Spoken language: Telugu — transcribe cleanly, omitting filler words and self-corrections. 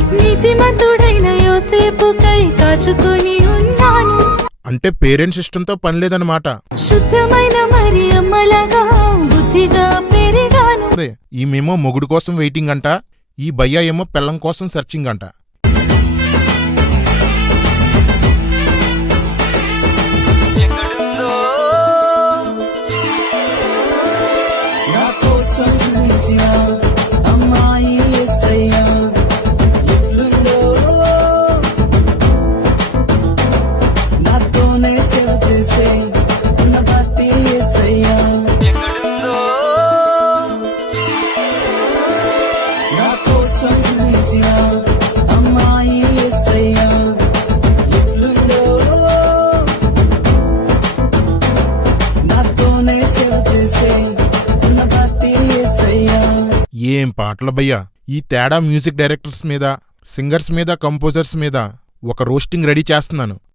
నీతిమంతుడైన యోసేపుకై కాచుకొని ఉన్నాను. అంటే పేరెంట్స్ ఇష్టంతో పనిలేదన్నమాట. శుద్ధమైన మరియమ్మలాగా బుద్ధిగా పెరిగాను. ఈమెమో మొగుడు కోసం వెయిటింగ్ అంట, ఈ భయ్యా ఏమో పెళ్ళం కోసం సెర్చింగ్ అంట. ఏం పాటలు భయ్యా! ఈ తేడా మ్యూజిక్ డైరెక్టర్స్ మీద, సింగర్స్ మీద, కంపోజర్స్ మీద ఒక రోస్టింగ్ రెడీ చేస్తున్నాను.